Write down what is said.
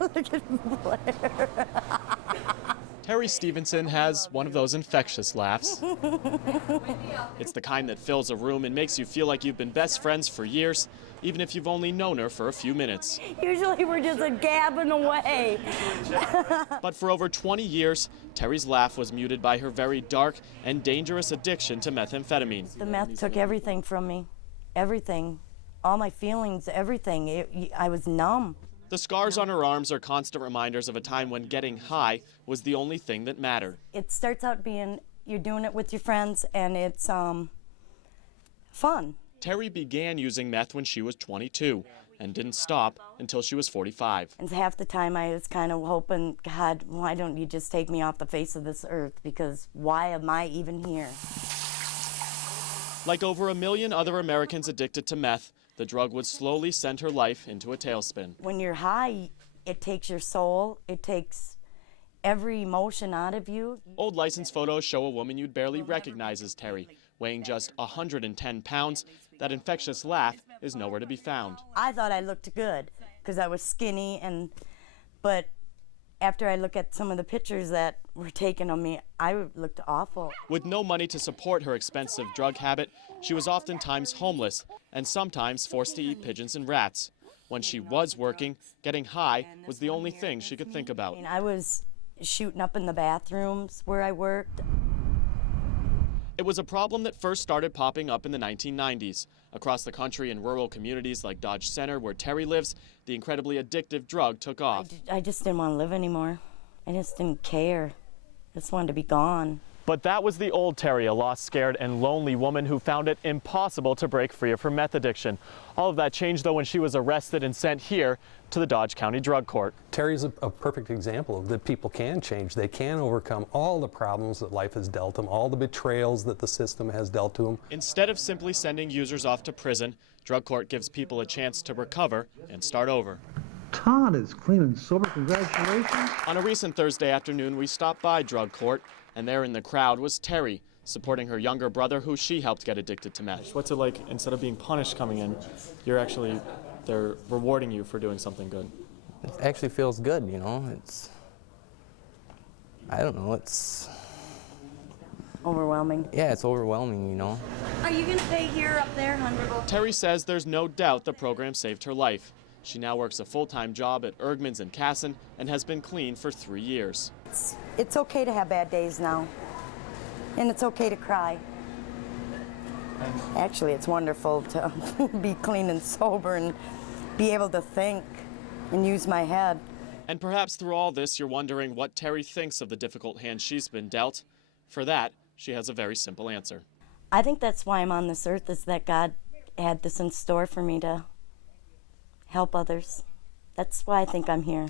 Look at Blair. Terry Stevenson has one of those infectious laughs. It's the kind that fills a room and makes you feel like you've been best friends for years, even if you've only known her for a few minutes. Usually we're just a gabbing away. But for over 20 years, Terry's laugh was muted by her very dark and dangerous addiction to methamphetamine. The meth took everything from me, everything, all my feelings, everything. I was numb. The scars on her arms are constant reminders of a time when getting high was the only thing that mattered. It starts out being, you're doing it with your friends, and it's fun. Terry began using meth when she was 22 and didn't stop until she was 45. And half the time I was kind of hoping, God, why don't you just take me off the face of this earth? Because why am I even here? Like over 1 million other Americans addicted to meth, the drug would slowly send her life into a tailspin. When you're high, it takes your soul, it takes every emotion out of you. Old license photos show a woman you'd barely recognize as Terry, weighing just 110 pounds. That infectious laugh is nowhere to be found. I thought I looked good because I was skinny, but after I look at some of the pictures that were taken of me, I looked awful. With no money to support her expensive drug habit, she was oftentimes homeless and sometimes forced to eat pigeons and rats. When she was working, getting high was the only thing she could think about. I was shooting up in the bathrooms where I worked. It was a problem that first started popping up in the 1990s. Across the country in rural communities like Dodge Center, where Terry lives, the incredibly addictive drug took off. I just didn't want to live anymore. I just didn't care. I just wanted to be gone. But that was the old Terry, a lost, scared, and lonely woman who found it impossible to break free of her meth addiction. All of that changed, though, when she was arrested and sent here to the Dodge County Drug Court. Terry's a perfect example of that people can change. They can overcome all the problems that life has dealt them, all the betrayals that the system has dealt to them. Instead of simply sending users off to prison, Drug Court gives people a chance to recover and start over. Todd is clean and sober. Congratulations. On a recent Thursday afternoon, we stopped by Drug Court, and there in the crowd was Terry, supporting her younger brother, who she helped get addicted to meth. What's it like, instead of being punished coming in, they're rewarding you for doing something good? It actually feels good, you know. I don't know, it's Overwhelming. yeah, it's overwhelming, you know. Are you going to pay here, up there, $100? Terry says there's no doubt the program saved her life. She now works a full-time job at Ergman's in Casson and has been clean for 3 years. It's okay to have bad days now, and it's okay to cry. Actually, it's wonderful to be clean and sober and be able to think and use my head. And perhaps through all this, you're wondering what Terry thinks of the difficult hand she's been dealt. For that, she has a very simple answer. I think that's why I'm on this earth, is that God had this in store for me to help others. That's why I think I'm here.